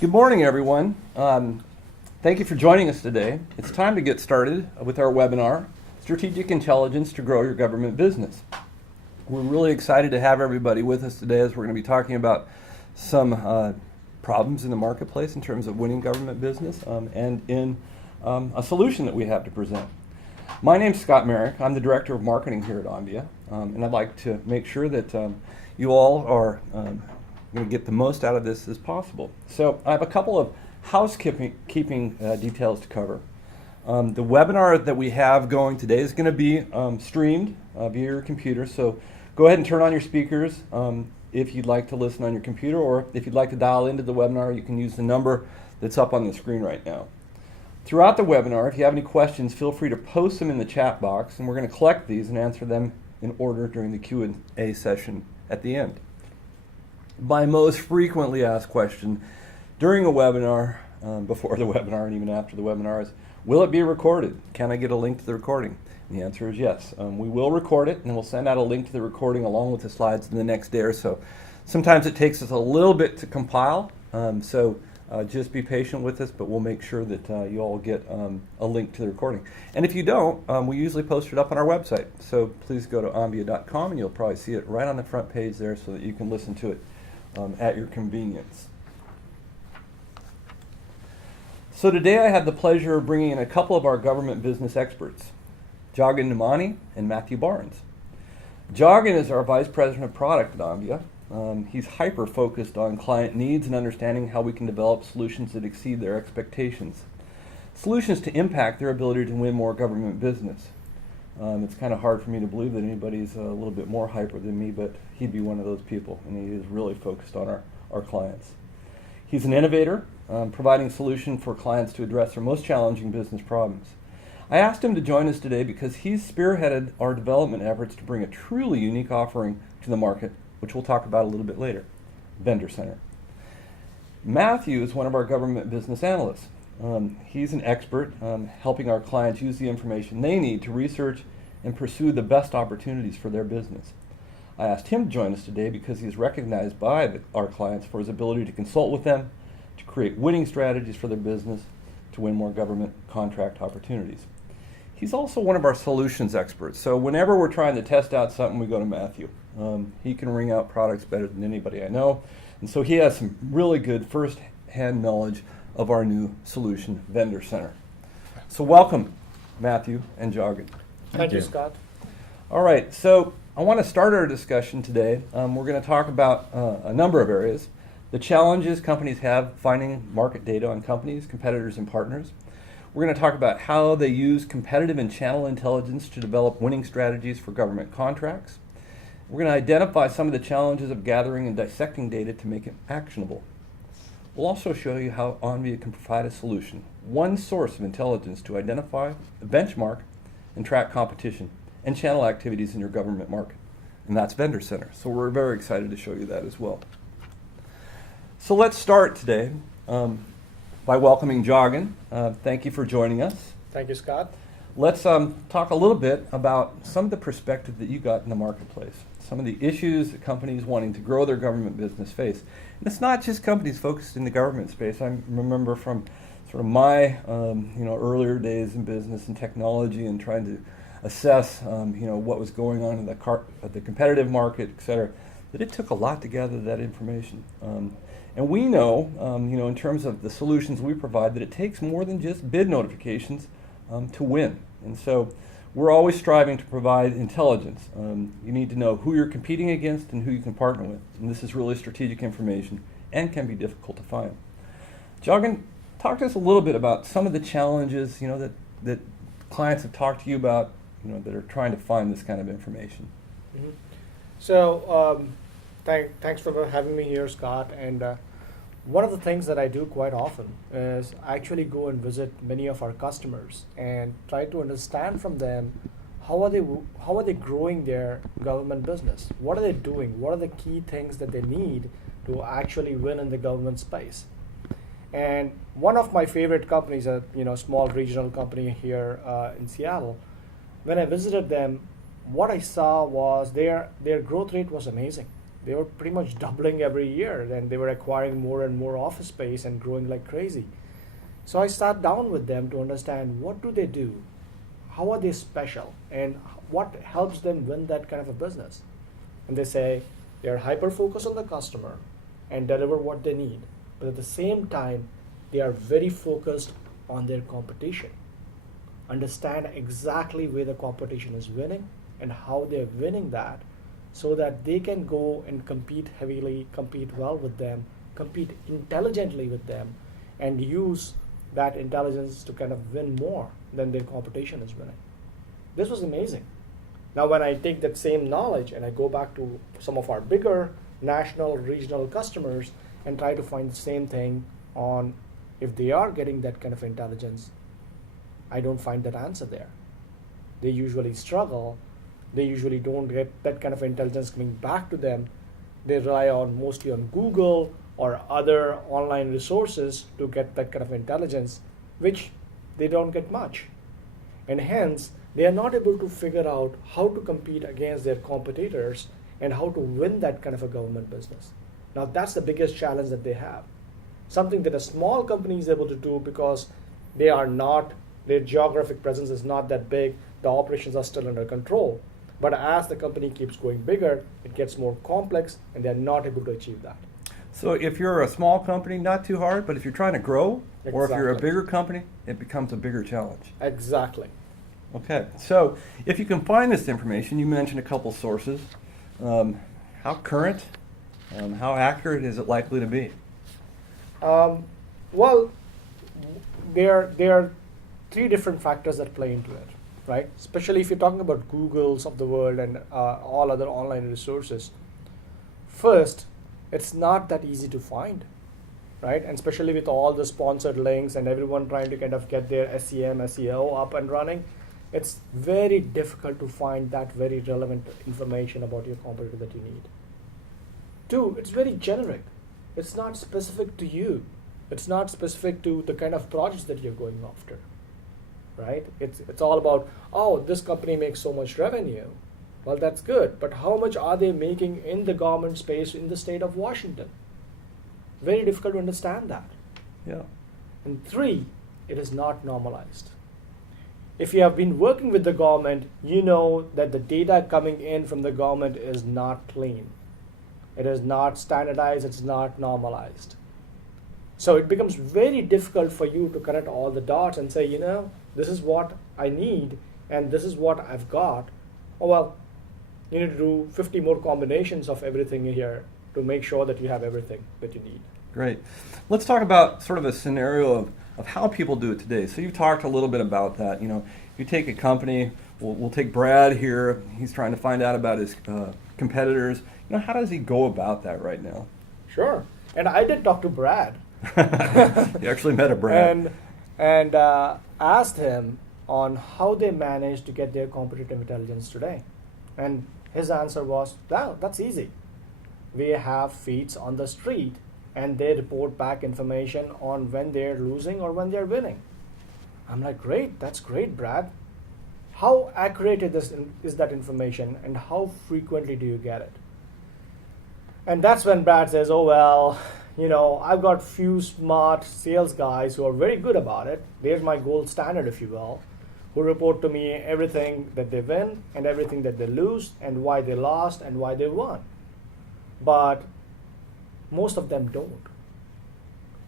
Good morning, everyone. Thank you for joining us today. It's time to get started with our webinar, Strategic Intelligence to Grow Your Government Business. We're really excited to have everybody with us today as we're going to be talking about some problems in the marketplace in terms of winning government business and in a solution that we have to present. My name's Scott Merrick. I'm the Director of Marketing here at Onvia, and I'd like to make sure that you all are going to get the most out of this as possible. So I have a couple of housekeeping details to cover. The webinar that we have going today is going to be streamed via your computer, so go ahead and turn on your speakers if you'd like to listen on your computer, or if you'd like to dial into the webinar, you can use the number that's up on the screen right now. Throughout the webinar, if you have any questions, feel free to post them in the chat box, and we're going to collect these and answer them in order during the Q&A session at the end. My most frequently asked question during a webinar, before the webinar and even after the webinar is, will it be recorded? Can I get a link to the recording? And the answer is yes. We will record it, and we'll send out a link to the recording along with the slides in the next day or so. Sometimes it takes us a little bit to compile, so just be patient with us, but we'll make sure that you all get a link to the recording. And if you don't, we usually post it up on our website. So please go to onvia.com, and you'll probably see it right on the front page there so that you can listen to it at your convenience. So today I have the pleasure of bringing in a couple of our government business experts, Jagan Nimani and Matthew Barnes. Jagan is our Vice President of Product at Onvia. He's hyper-focused on client needs and understanding how we can develop solutions that exceed their expectations. Solutions to impact their ability to win more government business. It's kind of hard for me to believe that anybody's a little bit more hyper than me, but he'd be one of those people, and he is really focused on our clients. He's an innovator, providing solutions for clients to address their most challenging business problems. I asked him to join us today because he's spearheaded our development efforts to bring a truly unique offering to the market, which we'll talk about a little bit later, Vendor Center. Matthew is one of our government business analysts. He's an expert helping our clients use the information they need to research and pursue the best opportunities for their business. I asked him to join us today because he's recognized by our clients for his ability to consult with them, to create winning strategies for their business, to win more government contract opportunities. He's also one of our solutions experts, so whenever we're trying to test out something, we go to Matthew. He can wring out products better than anybody I know, and so he has some really good first-hand knowledge of our new solution, Vendor Center. So welcome, Matthew and Jagan. Thank you, Scott. All right, so I want to start our discussion today. We're going to talk about a number of areas. The challenges companies have finding market data on companies, competitors, and partners. We're going to talk about how they use competitive and channel intelligence to develop winning strategies for government contracts. We're going to identify some of the challenges of gathering and dissecting data to make it actionable. We'll also show you how Onvia can provide a solution, one source of intelligence to identify, benchmark, and track competition and channel activities in your government market. And that's Vendor Center. So we're very excited to show you that as well. So let's start today by welcoming Jagan. Thank you for joining us. Thank you, Scott. Let's talk a little bit about some of the perspective that you got in the marketplace, some of the issues that companies wanting to grow their government business face. And it's not just companies focused in the government space. I remember from sort of my earlier days in business and technology and trying to assess what was going on in the competitive market, et cetera, that it took a lot to gather that information. And we know, in terms of the solutions we provide, that it takes more than just bid notifications to win. And so we're always striving to provide intelligence. You need to know who you're competing against and who you can partner with. And this is really strategic information and can be difficult to find. Jagan, talk to us a little bit about some of the challenges that clients have talked to you about that are trying to find this kind of information. Mm-hmm. So thanks for having me here, Scott. And one of the things that I do quite often is I actually go and visit many of our customers and try to understand from them how are they growing their government business? What are they doing? What are the key things that they need to actually win in the government space? And one of my favorite companies, a small regional company here in Seattle, when I visited them, what I saw was their growth rate was amazing. they were pretty much doubling every year, and they were acquiring more and more office space and growing like crazy. So I sat down with them to understand what do they do, how are they special, and what helps them win that kind of a business. And they say they're hyper focused on the customer and deliver what they need, but at the same time they are very focused on their competition. Understand exactly where the competition is winning and how they're winning that, so that they can go and compete heavily, compete well with them, compete intelligently with them, and use that intelligence to kind of win more than their competition is winning. This was amazing. Now when I take that same knowledge and I go back to some of our bigger national, regional customers and try to find the same thing on if they are getting that kind of intelligence, I don't find that answer there. They usually struggle. They usually don't get that kind of intelligence coming back to them. They rely on mostly on Google or other online resources to get that kind of intelligence, which they don't get much. And hence, they are not able to figure out how to compete against their competitors and how to win that kind of a government business. Now, that's the biggest challenge that they have. Something that a small company is able to do because they are not, their geographic presence is not that big, the operations are still under control. But as the company keeps going bigger, it gets more complex, and they're not able to achieve that. So if you're a small company, not too hard, but if you're trying to grow, or if you're a Exactly. bigger company, it becomes a bigger challenge. Exactly. Okay, so if you can find this information, you mentioned a couple sources. How current, how accurate is it likely to be? Well, there are three different factors that play into it, right? Especially if you're talking about Googles of the world and all other online resources. First, it's not that easy to find, right? And especially with all the sponsored links and everyone trying to kind of get their SEM, SEO up and running, it's very difficult to find that very relevant information about your competitor that you need. Two, it's very generic. It's not specific to you. It's not specific to the kind of projects that you're going after, right? It's all about, oh, this company makes so much revenue. Well, that's good, but how much are they making in the government space in the state of Washington? Very difficult to understand that. Yeah. And three, it is not normalized. If you have been working with the government, you know that the data coming in from the government is not clean. It is not standardized, it's not normalized. So it becomes very difficult for you to connect all the dots and say, you know, this is what I need and this is what I've got. Oh, well, you need to do 50 more combinations of everything here to make sure that you have everything that you need. Great. Let's talk about sort of a scenario of how people do it today. So you've talked a little bit about that. You know, you take a company, we'll take Brad here. He's trying to find out about his competitors. You know, how does he go about that right now? Sure. And I did talk to Brad. You actually met a Brad. And asked him on how they managed to get their competitive intelligence today. And his answer was, well, that's easy. We have feeds on the street and they report back information on when they're losing or when they're winning. I'm like, great, that's great, Brad. How accurate is that information and how frequently do you get it? And that's when Brad says, oh, well, you know, I've got few smart sales guys who are very good about it. They're my gold standard, if you will, who report to me everything that they win and everything that they lose and why they lost and why they won. But most of them don't.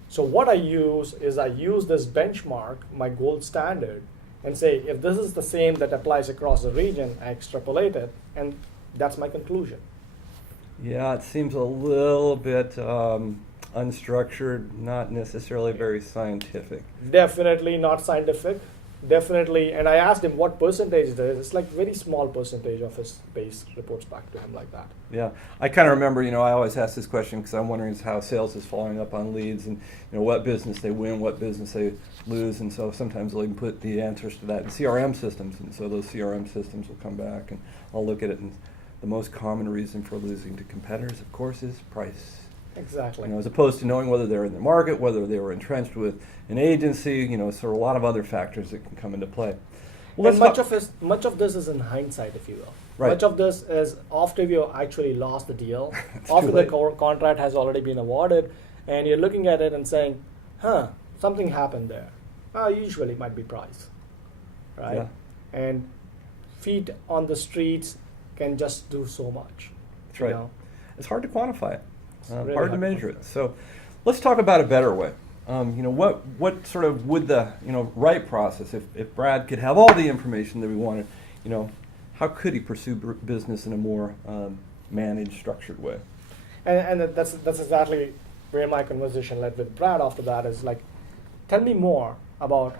So what I use is I use this benchmark, my gold standard, and say, if this is the same that applies across the region, I extrapolate it, and that's my conclusion. Yeah, it seems a little bit unstructured, not necessarily very scientific. Definitely not scientific. Definitely, and I asked him what percentage it is. It's like very small percentage of his base reports back to him like that. Yeah, I kind of remember, you know, I always ask this question because I'm wondering how sales is following up on leads and, you know, what business they win, what business they lose, and so sometimes they'll even put the answers to that in CRM systems, and so those CRM systems will come back and I'll look at it, and the most common reason for losing to competitors, of course, is price. Exactly. You know, as opposed to knowing whether they're in the market, whether they were entrenched with an agency, you know, so there are a lot of other factors that can come into play. Well, And let's much of this is in hindsight, if you will. Right. Much of this is after you actually lost the deal, It's after too the late. contract has already been awarded, and you're looking at it and saying, something happened there. Usually it might be price, right? Yeah. And feet on the streets can just do so much. That's you right. know? It's hard to quantify it. really Hard to hard to measure quantify. it. So let's talk about a better way. What sort of would the right process, if Brad could have all the information that we wanted, how could he pursue business in a more managed, structured way? And that's exactly where my conversation led with Brad after that is like, tell me more about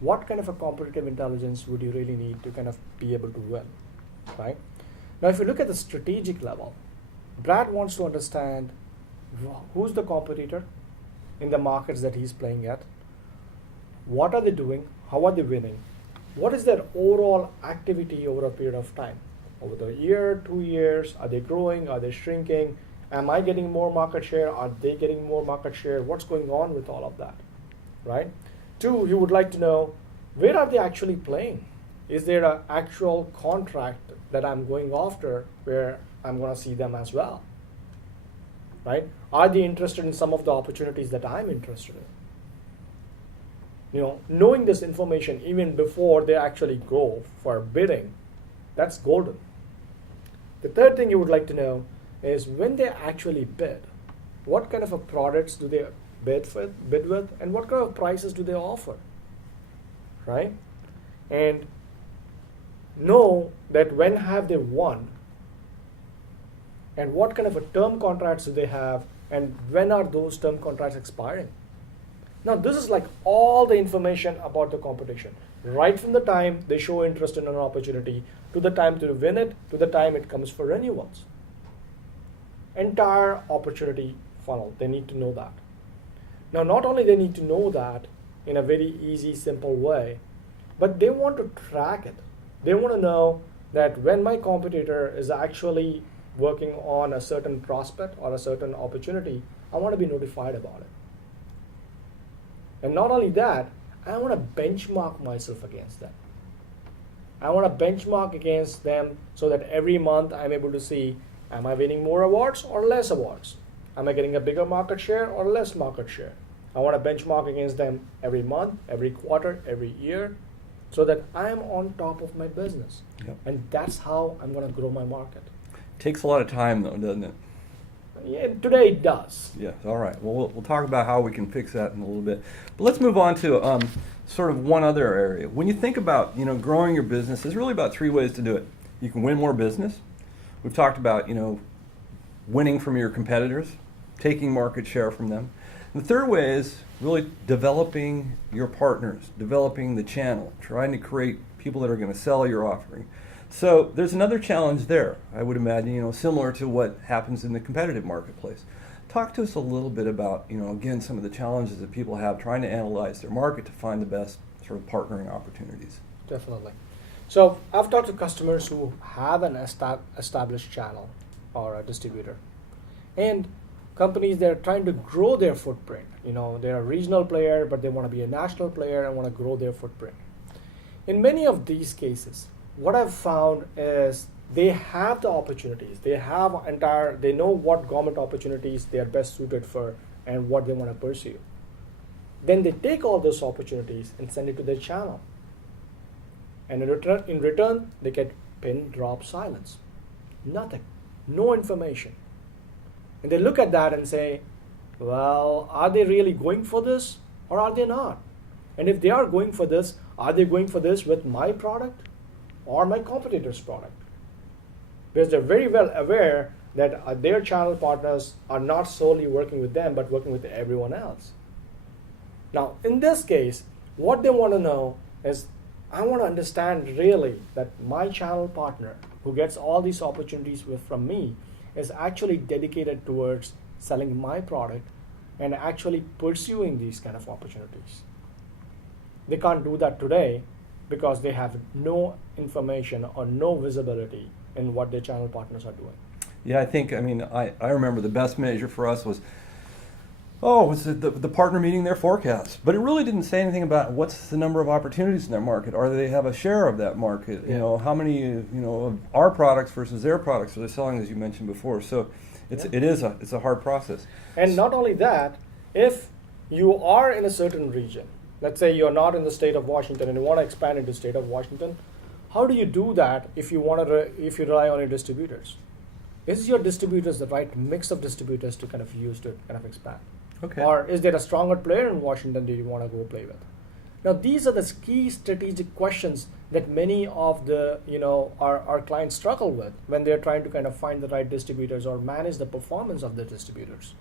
what kind of a competitive intelligence would you really need to kind of be able to win, right? Now, if you look at the strategic level, Brad wants to understand who's the competitor in the markets that he's playing at, what are they doing, how are they winning, what is their overall activity over a period of time, over the year, 2 years, are they growing, are they shrinking, am I getting more market share, are they getting more market share, what's going on with all of that, right? 2, you would like to know, where are they actually playing? Is there an actual contract that I'm going after where I'm going to see them as well, right? Are they interested in some of the opportunities that I'm interested in? Knowing this information even before they actually go for bidding, that's golden. The third thing you would like to know is when they actually bid, what kind of a products do they bid with, and what kind of prices do they offer, right? And know that when have they won, and what kind of a term contracts do they have, and when are those term contracts expiring. Now, this is like all the information about the competition, right from the time they show interest in an opportunity, to the time to win it, to the time it comes for renewals. Entire opportunity funnel, they need to know that. Now, not only they need to know that in a very easy, simple way, but they want to track it. They want to know that when my competitor is actually working on a certain prospect or a certain opportunity, I want to be notified about it. And not only that, I want to benchmark myself against them. I want to benchmark against them so that every month I'm able to see, am I winning more awards or less awards? Am I getting a bigger market share or less market share? I want to benchmark against them every month, every quarter, every year, so that I'm on top of my business. Yep. And that's how I'm going to grow my market. Takes a lot of time, though, doesn't it? Yeah, today it does. Yes. All right. Well, we'll talk about how we can fix that in a little bit. But let's move on to sort of one other area. When you think about growing your business, there's really about 3 ways to do it. You can win more business. We've talked about winning from your competitors, taking market share from them. And the third way is really developing your partners, developing the channel, trying to create people that are going to sell your offering. So there's another challenge there, I would imagine, similar to what happens in the competitive marketplace. Talk to us a little bit about, again, some of the challenges that people have trying to analyze their market to find the best sort of partnering opportunities. Definitely. So I've talked to customers who have an established channel or a distributor, and companies that are trying to grow their footprint. They're a regional player, but they want to be a national player and want to grow their footprint. In many of these cases, what I've found is they have the opportunities. They know what government opportunities they are best suited for and what they want to pursue. Then they take all those opportunities and send it to their channel. And in return, they get pin drop silence. Nothing. No information. And they look at that and say, well, are they really going for this or are they not? And if they are going for this, are they going for this with my product or my competitor's product? Because they're very well aware that their channel partners are not solely working with them, but working with everyone else. Now, in this case, what they want to know is, I want to understand really that my channel partner who gets all these opportunities from me is actually dedicated towards selling my product and actually pursuing these kind of opportunities. They can't do that today because they have no information or no visibility in what their channel partners are doing. Yeah, I remember the best measure for us was Oh, was it the partner meeting their forecast? But it really didn't say anything about what's the number of opportunities in their market, or do they have a share of that market? Yeah. You know, how many of our products versus their products are they selling, as you mentioned before? So it's a hard process. And not only that, if you are in a certain region, let's say you're not in the state of Washington and you want to expand into the state of Washington, how do you do that if you want to if you rely on your distributors? Is your distributors the right mix of distributors to kind of use to kind of expand? Okay. Or is there a stronger player in Washington that you want to go play with? Now, these are the key strategic questions that many of the our clients struggle with when they're trying to kind of find the right distributors or manage the performance of the distributors.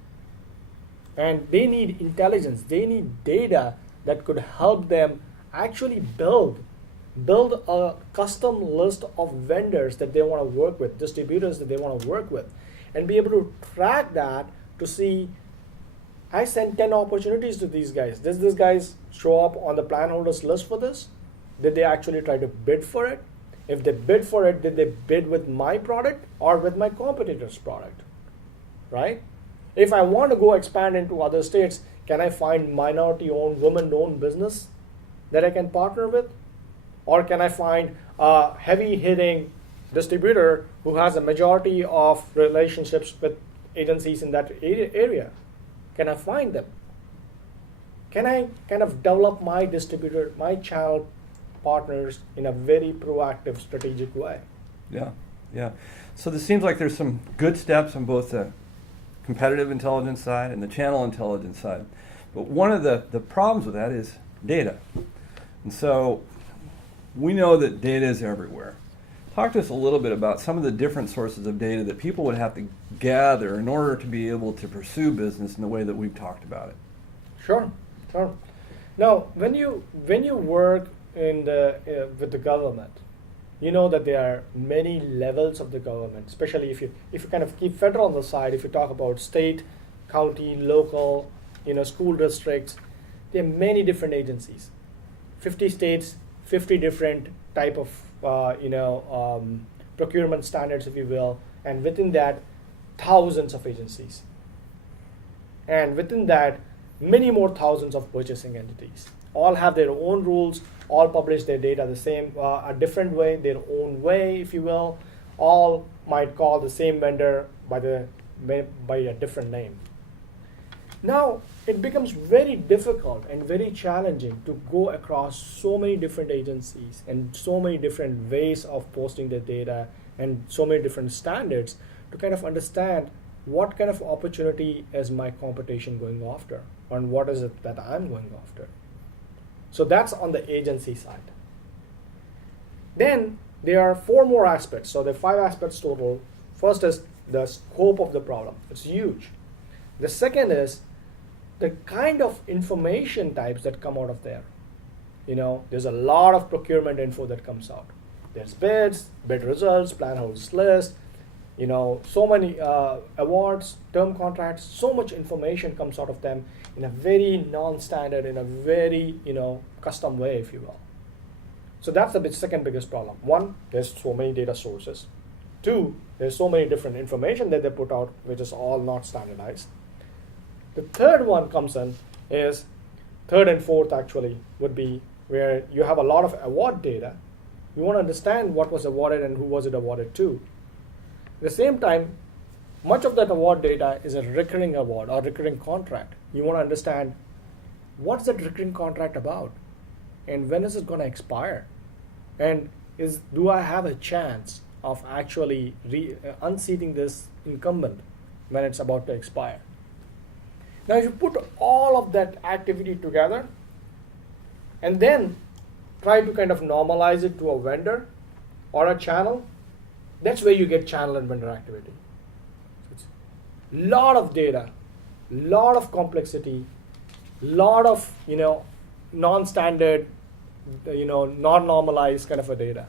And they need intelligence, they need data that could help them actually build a custom list of vendors that they want to work with, distributors that they want to work with, and be able to track that to see, I sent 10 opportunities to these guys. Does this guys show up on the plan holders list for this? Did they actually try to bid for it? If they bid for it, did they bid with my product or with my competitor's product? Right? If I want to go expand into other states, can I find minority-owned, women-owned business that I can partner with? Or can I find a heavy-hitting distributor who has a majority of relationships with agencies in that area? Can I find them? Can I kind of develop my distributor, my channel partners in a very proactive, strategic way? Yeah. So this seems like there's some good steps on both the competitive intelligence side and the channel intelligence side. But one of the problems with that is data. And so we know that data is everywhere. Talk to us a little bit about some of the different sources of data that people would have to gather in order to be able to pursue business in the way that we've talked about it. Sure. Now, when you work in with the government, you know that there are many levels of the government. Especially if you kind of keep federal on the side, if you talk about state, county, local, school districts, there are many different agencies. 50 states, 50 different type of procurement standards, if you will, and within that, thousands of agencies. And within that, many more thousands of purchasing entities. All have their own rules, all publish their data the same, a different way, their own way, if you will. All might call the same vendor by a different name. Now, it becomes very difficult and very challenging to go across so many different agencies and so many different ways of posting their data and so many different standards to kind of understand what kind of opportunity is my competition going after and what is it that I'm going after. So that's on the agency side. Then there are 4 more aspects. So there are 5 aspects total. First is the scope of the problem. It's huge. The second is the kind of information types that come out of there. There's a lot of procurement info that comes out. There's bids, bid results, plan holders list, so many awards, term contracts, so much information comes out of them in a very non-standard, in a very, custom way, if you will. So that's the second biggest problem. 1, there's so many data sources. 2, there's so many different information that they put out, which is all not standardized. The third one comes in is, third and fourth actually, would be where you have a lot of award data. You want to understand what was awarded and who was it awarded to. At the same time, much of that award data is a recurring award or recurring contract. You want to understand what's that recurring contract about and when is it going to expire, and do I have a chance of actually unseating this incumbent when it's about to expire. Now, if you put all of that activity together and then try to kind of normalize it to a vendor or a channel, that's where you get channel and vendor activity. It's a lot of data, lot of complexity, lot of non-standard, non-normalized kind of a data.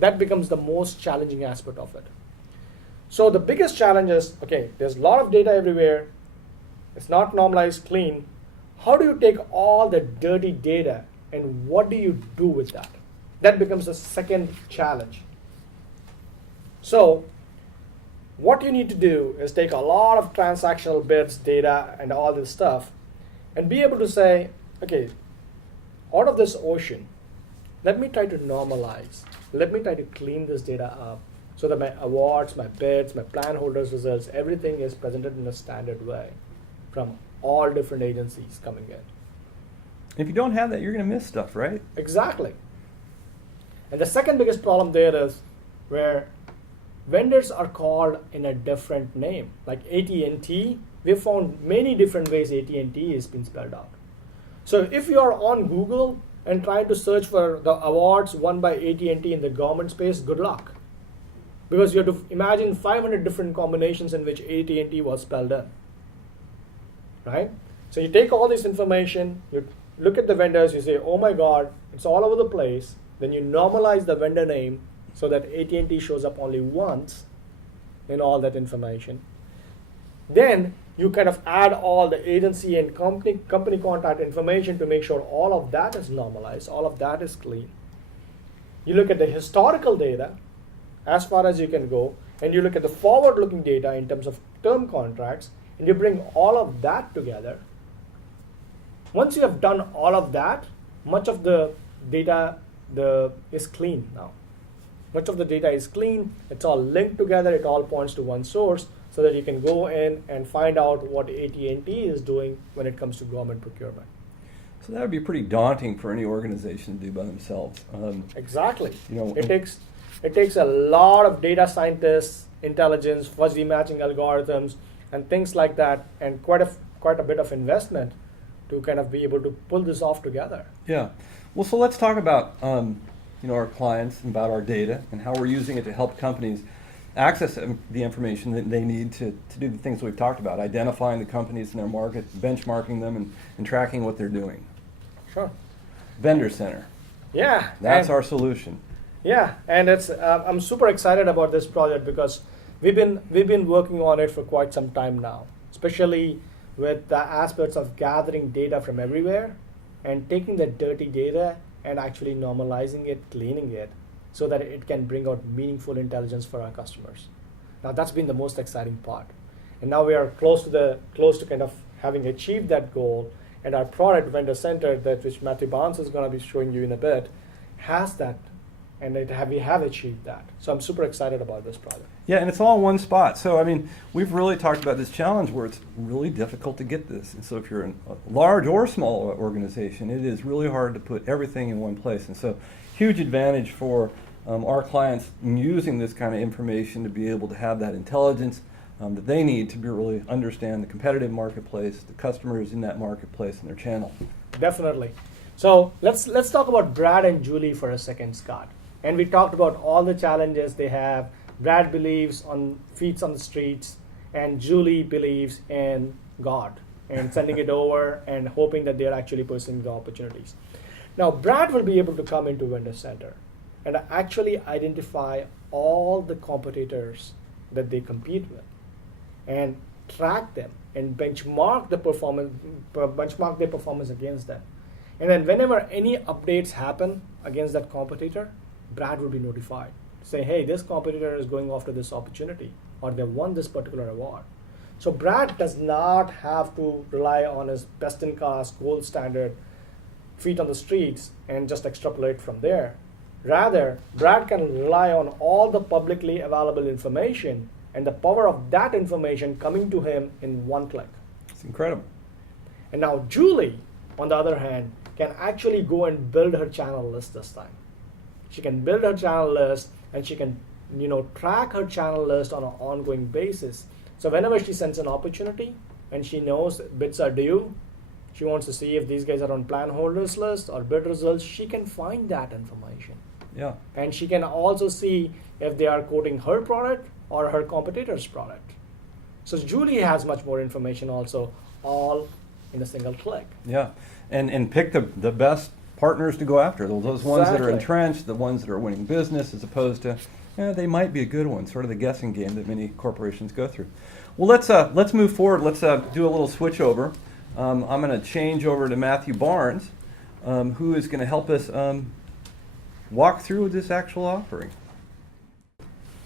That becomes the most challenging aspect of it. So the biggest challenge is, okay, there's a lot of data everywhere. It's not normalized, clean. How do you take all the dirty data and what do you do with that? That becomes the second challenge. So what you need to do is take a lot of transactional bits, data, and all this stuff, and be able to say, okay, out of this ocean, let me try to normalize. Let me try to clean this data up so that my awards, my bids, my plan holders results, everything is presented in a standard way from all different agencies coming in. If you don't have that, you're going to miss stuff, right? Exactly. And the second biggest problem there is where vendors are called in a different name. Like AT&T, we've found many different ways AT&T is being spelled out. So if you are on Google and trying to search for the awards won by AT&T in the government space, good luck. Because you have to imagine 500 different combinations in which AT&T was spelled in. Right? So you take all this information, you look at the vendors, you say, oh my God, it's all over the place. Then you normalize the vendor name so that AT&T shows up only once in all that information. Then you kind of add all the agency and company contact information to make sure all of that is normalized, all of that is clean. You look at the historical data as far as you can go, and you look at the forward-looking data in terms of term contracts, and you bring all of that together. Once you have done all of that, much of the data is clean now. Much of the data is clean, it's all linked together, it all points to one source so that you can go in and find out what AT&T is doing when it comes to government procurement. So that would be pretty daunting for any organization to do by themselves. Exactly. You know, it takes a lot of data scientists, intelligence, fuzzy matching algorithms, and things like that, and quite a bit of investment to kind of be able to pull this off together. Yeah. Well, so let's talk about our clients and about our data and how we're using it to help companies access the information that they need to do the things we've talked about, identifying the companies in their market, benchmarking them, and tracking what they're doing. Sure. Vendor Center. Yeah. That's our solution. Yeah, and it's I'm super excited about this project because we've been working on it for quite some time now, especially with the aspects of gathering data from everywhere and taking the dirty data and actually normalizing it, cleaning it, so that it can bring out meaningful intelligence for our customers. Now that's been the most exciting part. And now we are close to kind of having achieved that goal, and our product Vendor Center, that which Matthew Barnes is going to be showing you in a bit, has that, and we have achieved that. So I'm super excited about this project. Yeah, and it's all in one spot. So, I mean, we've really talked about this challenge where it's really difficult to get this. And so if you're in a large or small organization, it is really hard to put everything in one place. And so huge advantage for our clients in using this kind of information to be able to have that intelligence that they need to be really understand the competitive marketplace, the customers in that marketplace, and their channel. Definitely. So let's talk about Brad and Julie for a second, Scott. And we talked about all the challenges they have. Brad believes on feet on the streets, and Julie believes in God and sending it over and hoping that they're actually pursuing the opportunities. Now, Brad will be able to come into Vendor Center and actually identify all the competitors that they compete with and track them and benchmark their performance against them. And then whenever any updates happen against that competitor, Brad will be notified. Say, hey, this competitor is going after this opportunity, or they won this particular award. So Brad does not have to rely on his best-in-class, gold standard, feet on the streets, and just extrapolate from there. Rather, Brad can rely on all the publicly available information and the power of that information coming to him in one click. It's incredible. And now Julie, on the other hand, can actually go and build her channel list this time. She can build her channel list, and she can, track her channel list on an ongoing basis. So whenever she sends an opportunity and she knows bids are due, she wants to see if these guys are on plan holders list or bid results, she can find that information. Yeah. And she can also see if they are quoting her product or her competitor's product. So Julie has much more information also, all in a single click. Yeah, and pick the best partners to go after, those ones that are Exactly. entrenched, the ones that are winning business, as opposed to, they might be a good one, sort of the guessing game that many corporations go through. Well, let's move forward. Let's do a little switch over. I'm going to change over to Matthew Barnes, who is going to help us walk through this actual offering.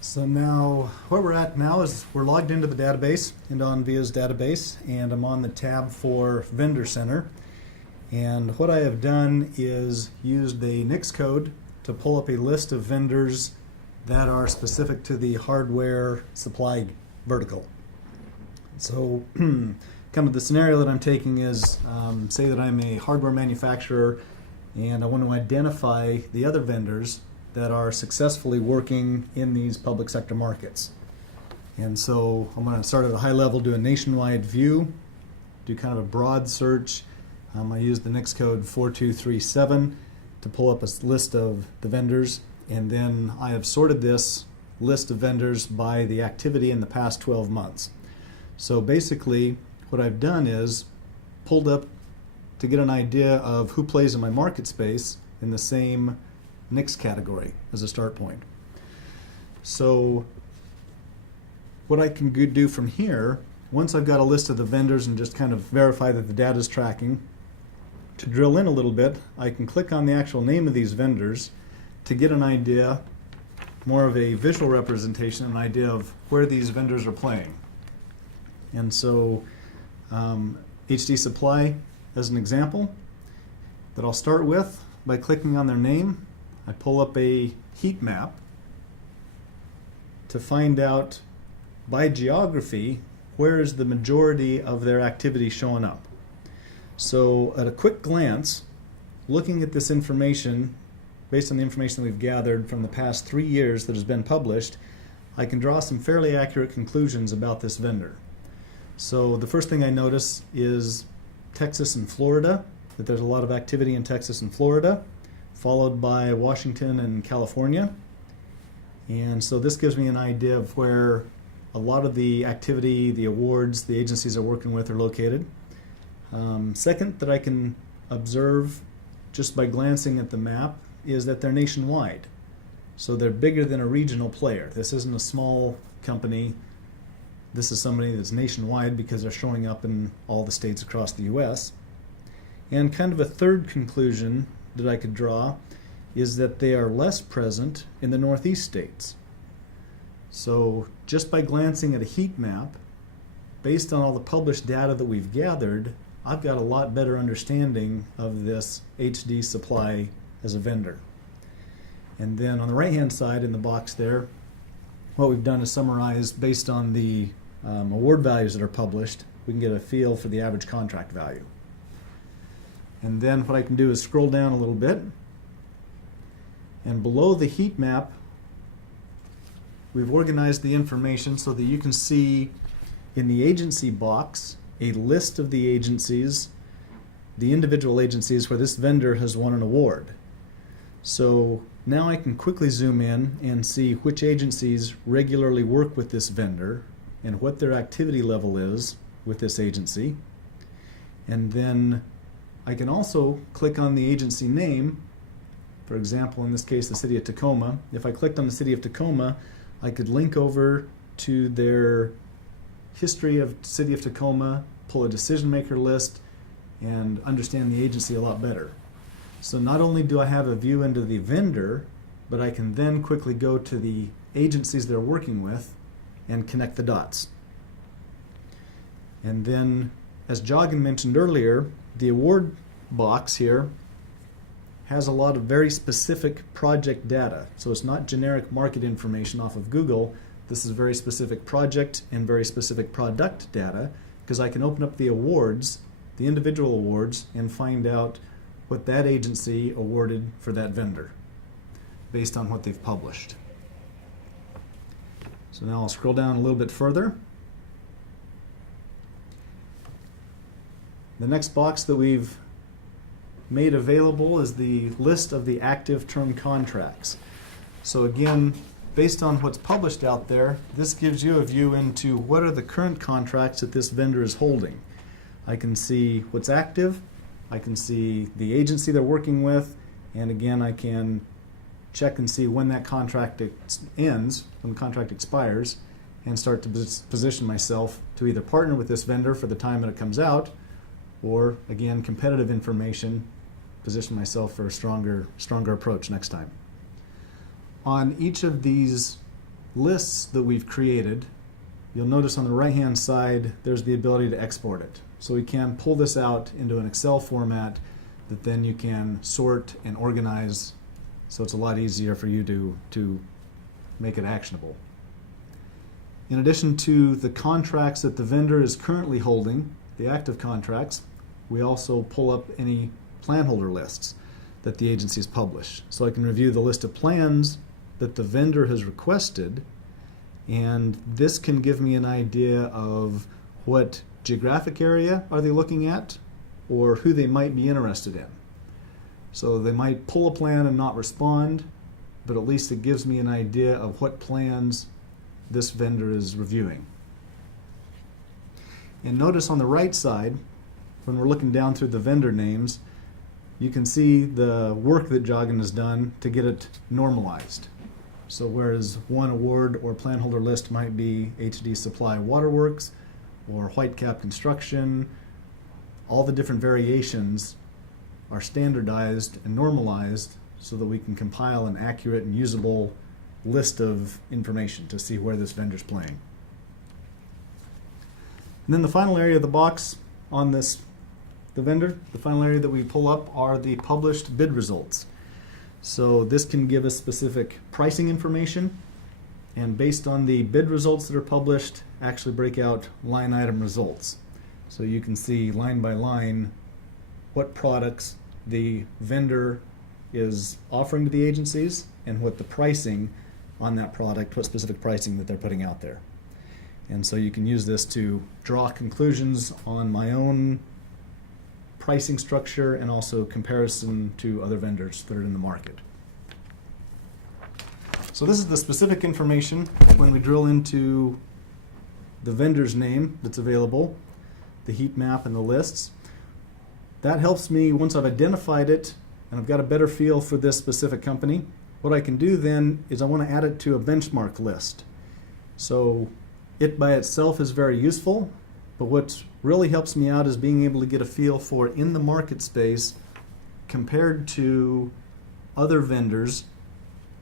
So now, where we're at now is we're logged into the database, into Onvia's database, and I'm on the tab for Vendor Center. And what I have done is used the NICS code to pull up a list of vendors that are specific to the hardware supply vertical. So kind of the scenario that I'm taking is, say that I'm a hardware manufacturer and I want to identify the other vendors that are successfully working in these public sector markets. And so I'm going to start at a high level, do a nationwide view, do kind of a broad search. I use the NICS code 4237 to pull up a list of the vendors, and then I have sorted this list of vendors by the activity in the past 12 months. So basically what I've done is pulled up to get an idea of who plays in my market space in the same NICS category as a start point. So what I can do from here, once I've got a list of the vendors and just kind of verify that the data is tracking, to drill in a little bit, I can click on the actual name of these vendors to get an idea, more of a visual representation, an idea of where these vendors are playing. And so HD Supply as an example that I'll start with by clicking on their name. I pull up a heat map to find out by geography where is the majority of their activity showing up. So at a quick glance, looking at this information, based on the information that we've gathered from the past 3 years that has been published, I can draw some fairly accurate conclusions about this vendor. So the first thing I notice is Texas and Florida, that there's a lot of activity in Texas and Florida, followed by Washington and California. And so this gives me an idea of where a lot of the activity, the awards, the agencies are working with are located. Second that I can observe just by glancing at the map is that they're nationwide. So they're bigger than a regional player. This isn't a small company. This is somebody that's nationwide because they're showing up in all the states across the US. And kind of a third conclusion that I could draw is that they are less present in the Northeast states. So just by glancing at a heat map, based on all the published data that we've gathered, I've got a lot better understanding of this HD Supply as a vendor. And then on the right-hand side in the box there, what we've done is summarize based on the award values that are published. We can get a feel for the average contract value. And then what I can do is scroll down a little bit, and below the heat map we've organized the information so that you can see in the agency box a list of the agencies, the individual agencies where this vendor has won an award. So now I can quickly zoom in and see which agencies regularly work with this vendor and what their activity level is with this agency. And then I can also click on the agency name. For example, in this case, the City of Tacoma. If I clicked on the City of Tacoma, I could link over to their history of City of Tacoma, pull a decision maker list, and understand the agency a lot better. So not only do I have a view into the vendor, but I can then quickly go to the agencies they're working with and connect the dots. And then, as Joggin mentioned earlier, the award box here has a lot of very specific project data. So it's not generic market information off of Google. This is very specific project and very specific product data, because I can open up the awards, the individual awards, and find out what that agency awarded for that vendor based on what they've published. So now I'll scroll down a little bit further. The next box that we've made available is the list of the active term contracts. So again, based on what's published out there, this gives you a view into what are the current contracts that this vendor is holding. I can see what's active, I can see the agency they're working with, and again I can check and see when that contract ends, when the contract expires, and start to position myself to either partner with this vendor for the time that it comes out, or again, competitive information, position myself for a stronger approach next time. On each of these lists that we've created, you'll notice on the right-hand side there's the ability to export it. So we can pull this out into an Excel format that then you can sort and organize, so it's a lot easier for you to make it actionable. In addition to the contracts that the vendor is currently holding, the active contracts, we also pull up any plan holder lists that the agencies publish. So I can review the list of plans that the vendor has requested, and this can give me an idea of what geographic area are they looking at, or who they might be interested in. So they might pull a plan and not respond, but at least it gives me an idea of what plans this vendor is reviewing. And notice on the right side, when we're looking down through the vendor names, you can see the work that Joggin has done to get it normalized. So whereas one award or plan holder list might be HD Supply Waterworks or Whitecap Construction, all the different variations are standardized and normalized so that we can compile an accurate and usable list of information to see where this vendor's playing. And then the final area of the box on the vendor, the final area that we pull up are the published bid results. So this can give us specific pricing information, and based on the bid results that are published, actually break out line item results. So you can see line by line what products the vendor is offering to the agencies and what the pricing on that product, what specific pricing that they're putting out there. And so you can use this to draw conclusions on my own pricing structure and also comparison to other vendors that are in the market. So this is the specific information when we drill into the vendor's name that's available, the heat map and the lists. That helps me, once I've identified it and I've got a better feel for this specific company, what I can do then is I want to add it to a benchmark list. So it by itself is very useful, but what really helps me out is being able to get a feel for, in the market space, compared to other vendors,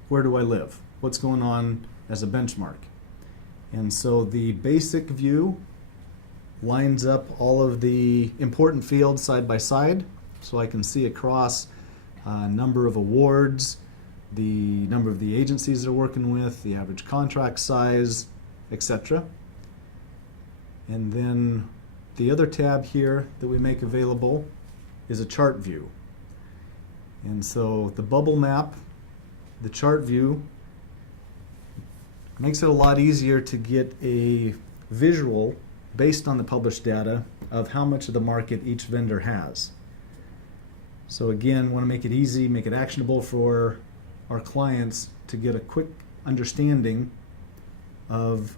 where do I live? What's going on as a benchmark? And so the basic view lines up all of the important fields side by side, so I can see across number of awards, the number of the agencies they're working with, the average contract size, etc. And then the other tab here that we make available is a chart view. And so the bubble map, the chart view, makes it a lot easier to get a visual based on the published data of how much of the market each vendor has. So again, want to make it easy, make it actionable for our clients to get a quick understanding of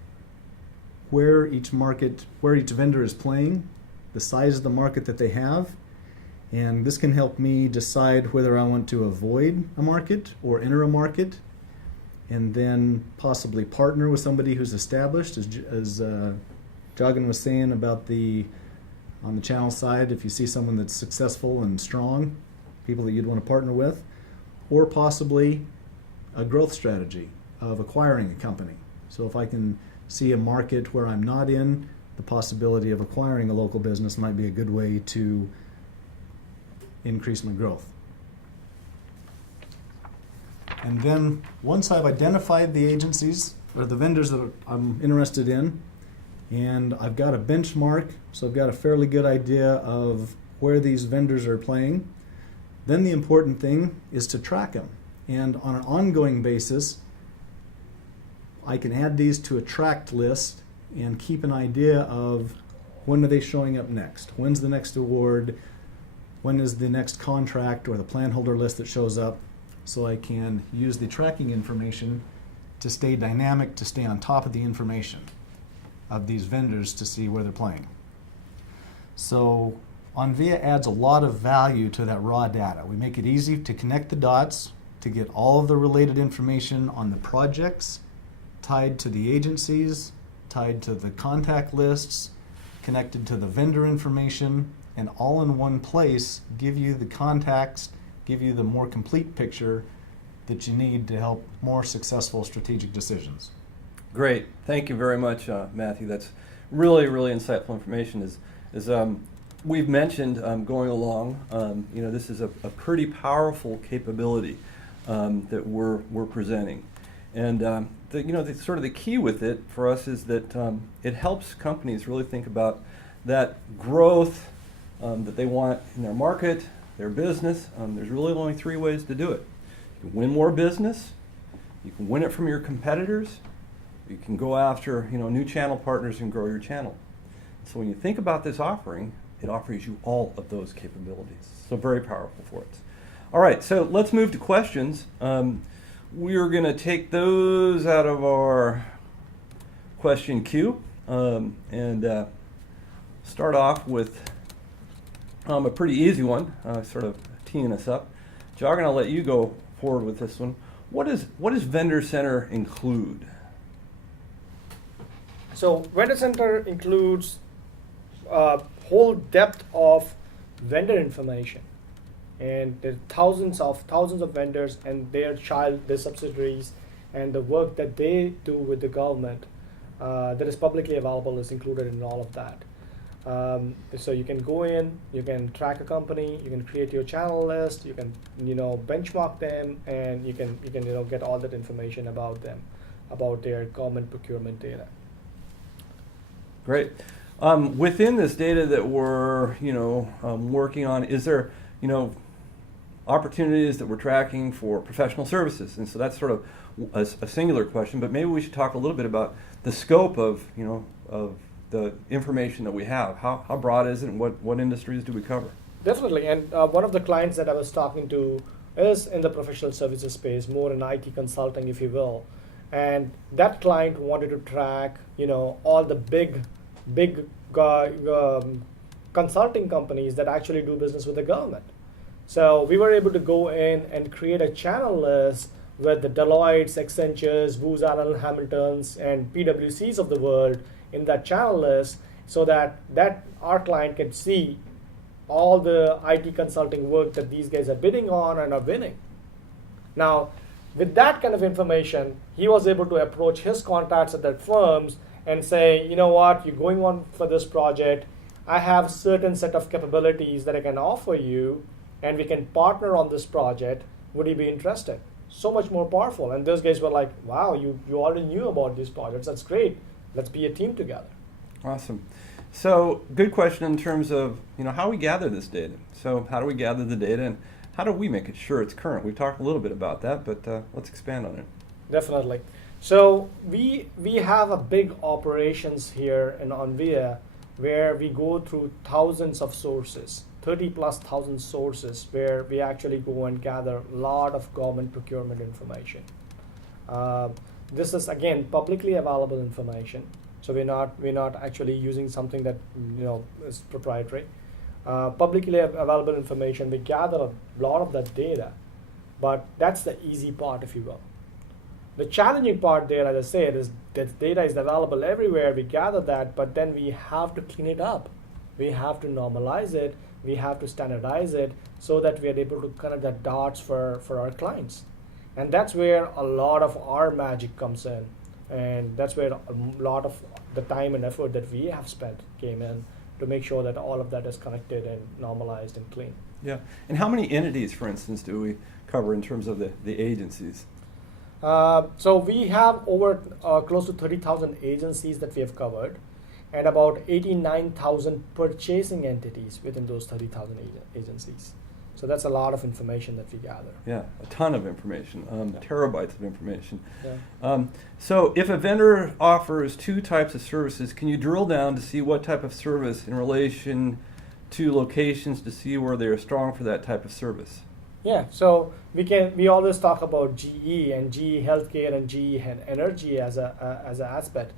where each vendor is playing, the size of the market that they have, and this can help me decide whether I want to avoid a market or enter a market, and then possibly partner with somebody who's established, as Joggin was saying about on the channel side, if you see someone that's successful and strong, people that you'd want to partner with, or possibly a growth strategy of acquiring a company. So if I can see a market where I'm not in, the possibility of acquiring a local business might be a good way to increase my growth. And then once I've identified the agencies or the vendors that I'm interested in, and I've got a benchmark, so I've got a fairly good idea of where these vendors are playing, then the important thing is to track them. And on an ongoing basis, I can add these to a tracked list and keep an idea of when are they showing up next, when's the next award, when is the next contract or the plan holder list that shows up, so I can use the tracking information to stay dynamic, to stay on top of the information of these vendors to see where they're playing. So Onvia adds a lot of value to that raw data. We make it easy to connect the dots, to get all of the related information on the projects, tied to the agencies, tied to the contact lists, connected to the vendor information, and all in one place, give you the context, give you the more complete picture that you need to help more successful strategic decisions. Great. Thank you very much, Matthew. That's really, really insightful information. We've mentioned going along, this is a pretty powerful capability that we're presenting. And the key with it for us is that it helps companies really think about that growth that they want in their market, their business. There's really only three ways to do it. You can win more business, you can win it from your competitors, you can go after new channel partners and grow your channel. So when you think about this offering, it offers you all of those capabilities. So very powerful for us. All right, so let's move to questions. We're going to take those out of our question queue and start off with a pretty easy one, sort of teeing us up. Jog, and I'll let you go forward with this one. What does Vendor Center include? So Vendor Center includes a whole depth of vendor information, and there are thousands of vendors and their subsidiaries, and the work that they do with the government that is publicly available is included in all of that. So you can go in, you can track a company, you can create your channel list, you can benchmark them, and you can get all that information about them, about their government procurement data. Great. Within this data that we're working on, is there opportunities that we're tracking for professional services? And so that's sort of a singular question, but maybe we should talk a little bit about the scope of the information that we have. How broad is it, and what industries do we cover? Definitely, and one of the clients that I was talking to is in the professional services space, more in IT consulting, if you will. And that client wanted to track, all the big consulting companies that actually do business with the government. So we were able to go in and create a channel list with the Deloittes, Accentures, Booz Allen Hamiltons, and PwCs of the world in that channel list, so that our client can see all the IT consulting work that these guys are bidding on and are winning. Now, with that kind of information, he was able to approach his contacts at their firms and say, you know what, you're going on for this project. I have certain set of capabilities that I can offer you, and we can partner on this project. Would you be interested? So much more powerful. And those guys were like, wow, you already knew about these projects. That's great. Let's be a team together. Awesome. So good question in terms of how we gather this data. So how do we gather the data, and how do we make it sure it's current? We've talked a little bit about that, but let's expand on it. Definitely. So we have a big operations here in Onvia where we go through thousands of sources, 30,000+ sources, where we actually go and gather a lot of government procurement information. This is again publicly available information, so we're not actually using something that is proprietary. Publicly available information, we gather a lot of that data, but that's the easy part, if you will. The challenging part there, as I said, is that data is available everywhere. We gather that, but then we have to clean it up. We have to normalize it. We have to standardize it so that we are able to connect the dots for our clients. And that's where a lot of our magic comes in. And that's where a lot of the time and effort that we have spent came in to make sure that all of that is connected and normalized and clean. Yeah. And how many entities, for instance, do we cover in terms of the agencies? So we have over close to 30,000 agencies that we have covered, and about 89,000 purchasing entities within those 30,000 agencies. So that's a lot of information that we gather. Yeah, a ton of information, terabytes of information. Yeah. So if a vendor offers two types of services, can you drill down to see what type of service in relation to locations to see where they are strong for that type of service? Yeah, so we always talk about GE and GE Healthcare and GE Energy as an aspect.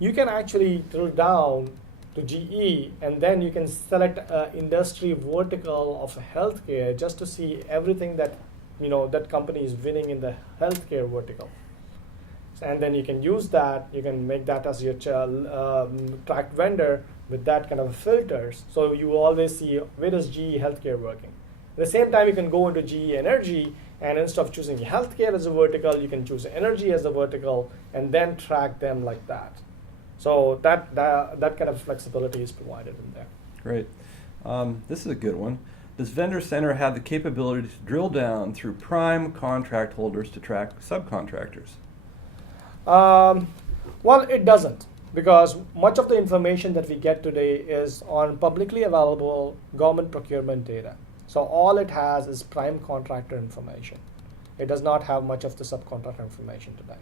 You can actually drill down to GE, and then you can select an industry vertical of healthcare just to see everything that that company is winning in the healthcare vertical. And then you can use that. You can make that as your tracked vendor with that kind of filters. So you always see where is GE Healthcare working. At the same time, you can go into GE Energy And instead of choosing healthcare as a vertical, you can choose energy as a vertical and then track them like that. So that kind of flexibility is provided in there. Great. This is a good one. Does Vendor Center have the capability to drill down through prime contract holders to track subcontractors? Well, it doesn't, because much of the information that we get today is on publicly available government procurement data. So all it has is prime contractor information. It does not have much of the subcontractor information today.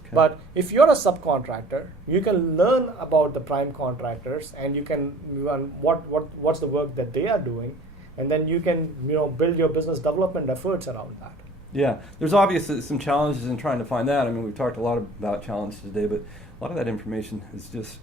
Okay. But if you're a subcontractor, you can learn about the prime contractors, and you can learn what's the work that they are doing, and then you can build your business development efforts around that. Yeah, there's obviously some challenges in trying to find that. I mean, we've talked a lot about challenges today, but a lot of that information is just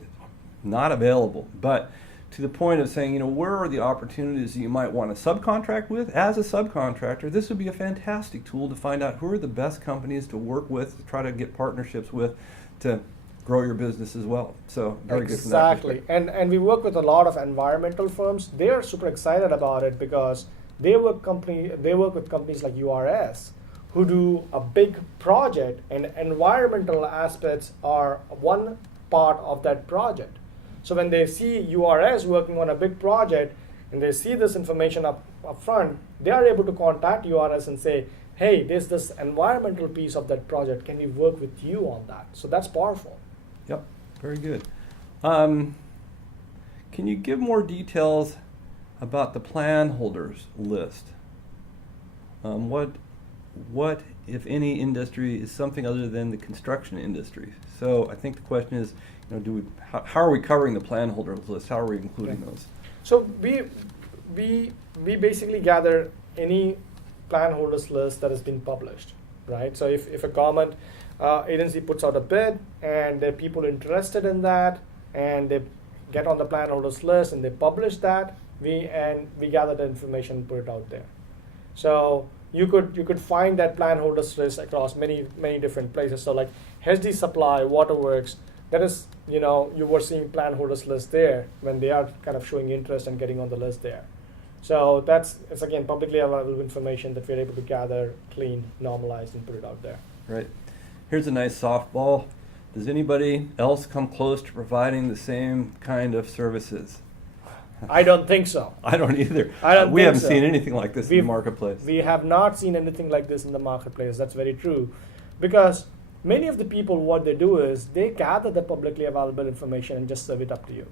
not available. But to the point of saying, where are the opportunities that you might want to subcontract with? As a subcontractor, this would be a fantastic tool to find out who are the best companies to work with, to try to get partnerships with, to grow your business as well. So very good from that perspective. Exactly. And we work with a lot of environmental firms. They are super excited about it because they work with companies like URS who do a big project, and environmental aspects are one part of that project. So when they see URS working on a big project and they see this information up front, they are able to contact URS and say, hey, there's this environmental piece of that project. Can we work with you on that? So that's powerful. Yep, very good. Can you give more details about the plan holders list? What, if any, industry is something other than the construction industry? So I think the question is, how are we covering the plan holders list? How are we including those? So we basically gather any plan holders list that has been published, right? So if a government agency puts out a bid and there are people interested in that and they get on the plan holders list and they publish that, we gather the information and put it out there. So you could find that plan holders list across many different places. So like HD Supply, Waterworks, that is, you were seeing plan holders list there when they are kind of showing interest and getting on the list there. So it's again publicly available information that we're able to gather, clean, normalize, and put it out there. Right. Here's a nice softball. Does anybody else come close to providing the same kind of services? I don't think so. I don't either. We haven't seen anything like this in the marketplace. We have not seen anything like this in the marketplace. That's very true. Because many of the people, what they do is they gather the publicly available information and just serve it up to you.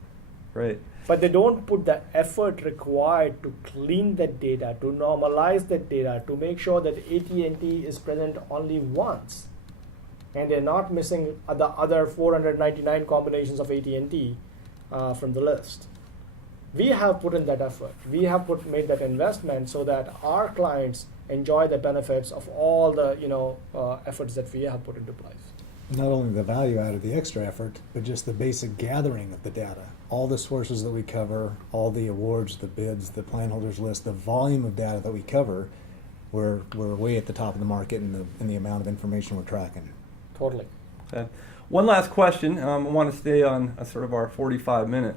Right. But they don't put the effort required to clean that data, to normalize that data, to make sure that AT&T is present only once. And they're not missing the other 499 combinations of AT&T from the list. We have put in that effort. We have made that investment so that our clients enjoy the benefits of all the efforts that we have put into place. Not only the value out of the extra effort, but just the basic gathering of the data. All the sources that we cover, all the awards, the bids, the plan holders list, the volume of data that we cover, we're way at the top of the market in the amount of information we're tracking. Totally. Okay. One last question. I want to stay on sort of our 45-minute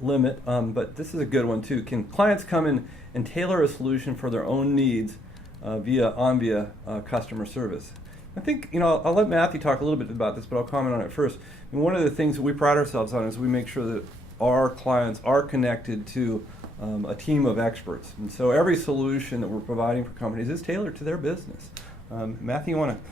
limit, but this is a good one too. Can clients come in and tailor a solution for their own needs via Onvia customer service? I think, I'll let Matthew talk a little bit about this, but I'll comment on it first. And one of the things that we pride ourselves on is we make sure that our clients are connected to a team of experts. And so every solution that we're providing for companies is tailored to their business. Matthew, you want to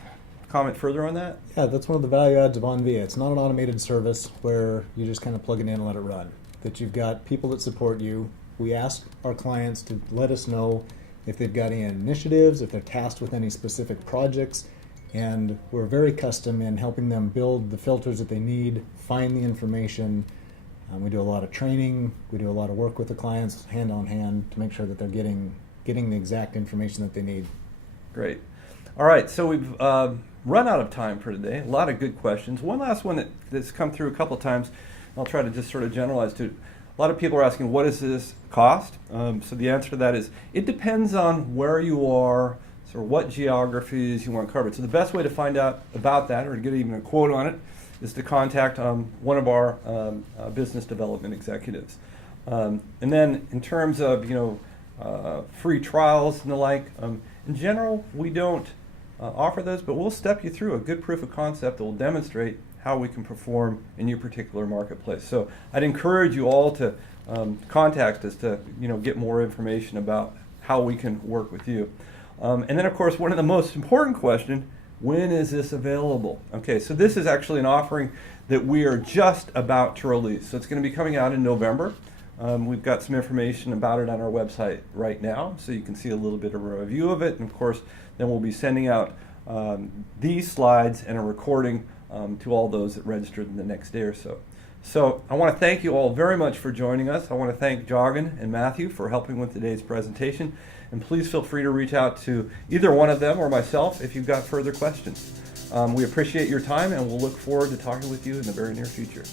comment further on that? Yeah, that's one of the value adds of Onvia. It's not an automated service where you just kind of plug it in and let it run. That you've got people that support you. We ask our clients to let us know if they've got any initiatives, if they're tasked with any specific projects, and we're very custom in helping them build the filters that they need, find the information. We do a lot of training. We do a lot of work with the clients hand on hand to make sure that they're getting the exact information that they need. Great. All right, so we've run out of time for today. A lot of good questions. One last one that's come through a couple of times. I'll try to just sort of generalize to. A lot of people are asking, what does this cost? So the answer to that is, it depends on where you are, sort of what geographies you want covered. So the best way to find out about that, or to get even a quote on it, is to contact one of our business development executives. And then in terms of free trials and the like, In general, we don't offer those, but we'll step you through a good proof of concept that will demonstrate how we can perform in your particular marketplace. So I'd encourage you all to contact us to get more information about how we can work with you. And then, of course, one of the most important questions, when is this available? Okay, so this is actually an offering that we are just about to release. So it's going to be coming out in November. We've got some information about it on our website right now, so you can see a little bit of a review of it. And of course, then we'll be sending out these slides and a recording to all those that registered in the next day or so. So I want to thank you all very much for joining us. I want to thank Joggin and Matthew for helping with today's presentation. And please feel free to reach out to either one of them or myself if you've got further questions. We appreciate your time, and we'll look forward to talking with you in the very near future.